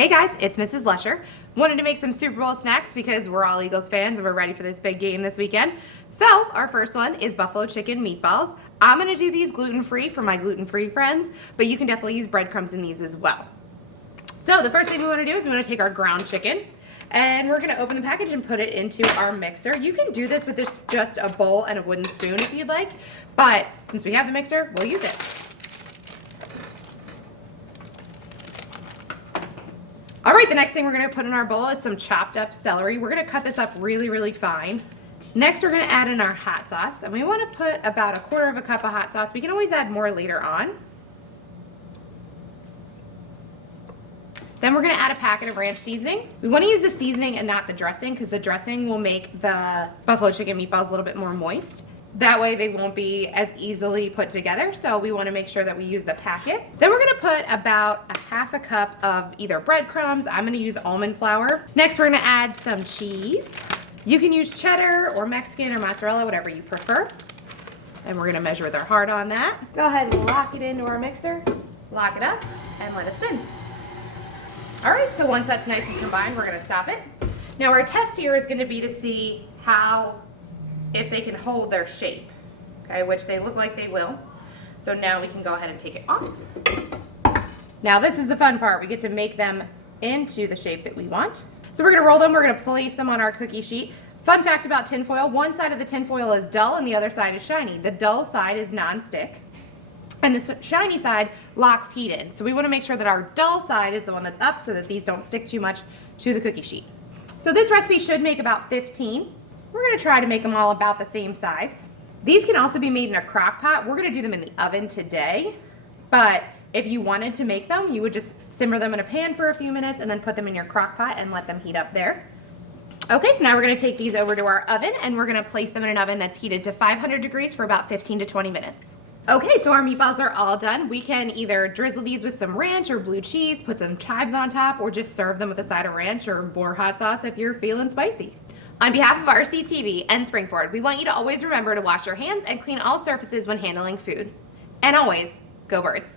Hey guys, it's Mrs. Lesher. Wanted to make some Super Bowl snacks because we're all Eagles fans and we're ready for this big game this weekend. So our first one is buffalo chicken meatballs. I'm gonna do these gluten-free for my gluten-free friends, but you can definitely use breadcrumbs in these as well. So the first thing we wanna do is we wanna take our ground chicken and we're gonna open the package and put it into our mixer. You can do this with just a bowl and a wooden spoon if you'd like, but since we have the mixer, we'll use it. All right, the next thing we're gonna put in our bowl is some chopped up celery. We're gonna cut this up really, really fine. Next, we're gonna add in our hot sauce, and we wanna put about 1/4 cup of hot sauce. We can always add more later on. Then we're gonna add a packet of ranch seasoning. We wanna use the seasoning and not the dressing because the dressing will make the buffalo chicken meatballs a little bit more moist. That way they won't be as easily put together, so we want to make sure that we use the packet. Then we're going to put about 1/2 cup of either breadcrumbs. I'm going to use almond flour. Next we're going to add some cheese. You can use cheddar or Mexican or mozzarella, whatever you prefer. And we're going to measure with our heart on that. Go ahead and lock it into our mixer, lock it up, and let it spin. All right, so once that's nice and combined, we're going to stop it. Now our test here is going to be to see if they can hold their shape, okay, which they look like they will. So now we can go ahead and take it off. Now this is the fun part. We get to make them into the shape that we want. So we're gonna roll them, we're gonna place them on our cookie sheet. Fun fact about tinfoil, one side of the tinfoil is dull and the other side is shiny. The dull side is non-stick and the shiny side locks heat in. So we wanna make sure that our dull side is the one that's up so that these don't stick too much to the cookie sheet. So this recipe should make about 15. We're gonna try to make them all about the same size. These can also be made in a crock pot. We're gonna do them in the oven today, but if you wanted to make them, you would just simmer them in a pan for a few minutes and then put them in your crock pot and let them heat up there. Okay, so now we're gonna take these over to our oven and we're gonna place them in an oven that's heated to 500 degrees for about 15 to 20 minutes. Okay, so our meatballs are all done. We can either drizzle these with some ranch or blue cheese, put some chives on top, or just serve them with a side of ranch or more hot sauce if you're feeling spicy. On behalf of RCTV and Springford, we want you to always remember to wash your hands and clean all surfaces when handling food. And always, go Birds!